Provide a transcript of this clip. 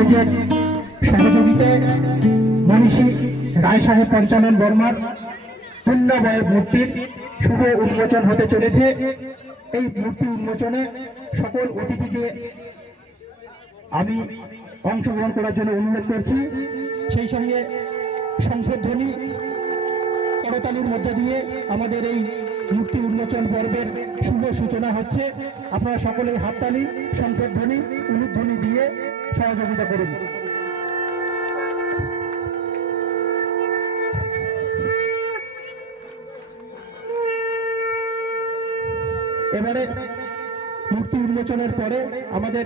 কলেজের সহযোগিতায় মনীষী রায় সাহেব পঞ্চানন বর্মার পূর্ণাবয় মূর্তির শুভ উন্মোচন হতে চলেছে। এই মূর্তি উন্মোচনে সকল অতিথিকে আমি অংশগ্রহণ করার জন্য অনুরোধ করছি। সেই সঙ্গে শঙ্খধ্বনি করতালির মধ্যে দিয়ে আমাদের এই মূর্তি উন্মোচন পর্বের শুভ সূচনা হচ্ছে। আপনারা সকলেই হাততালি, শঙ্খধ্বনি, উলুধ্বনি দিয়ে সহযোগিতা করুন। এবারে মূর্তি উন্মোচনের পরে আমাদের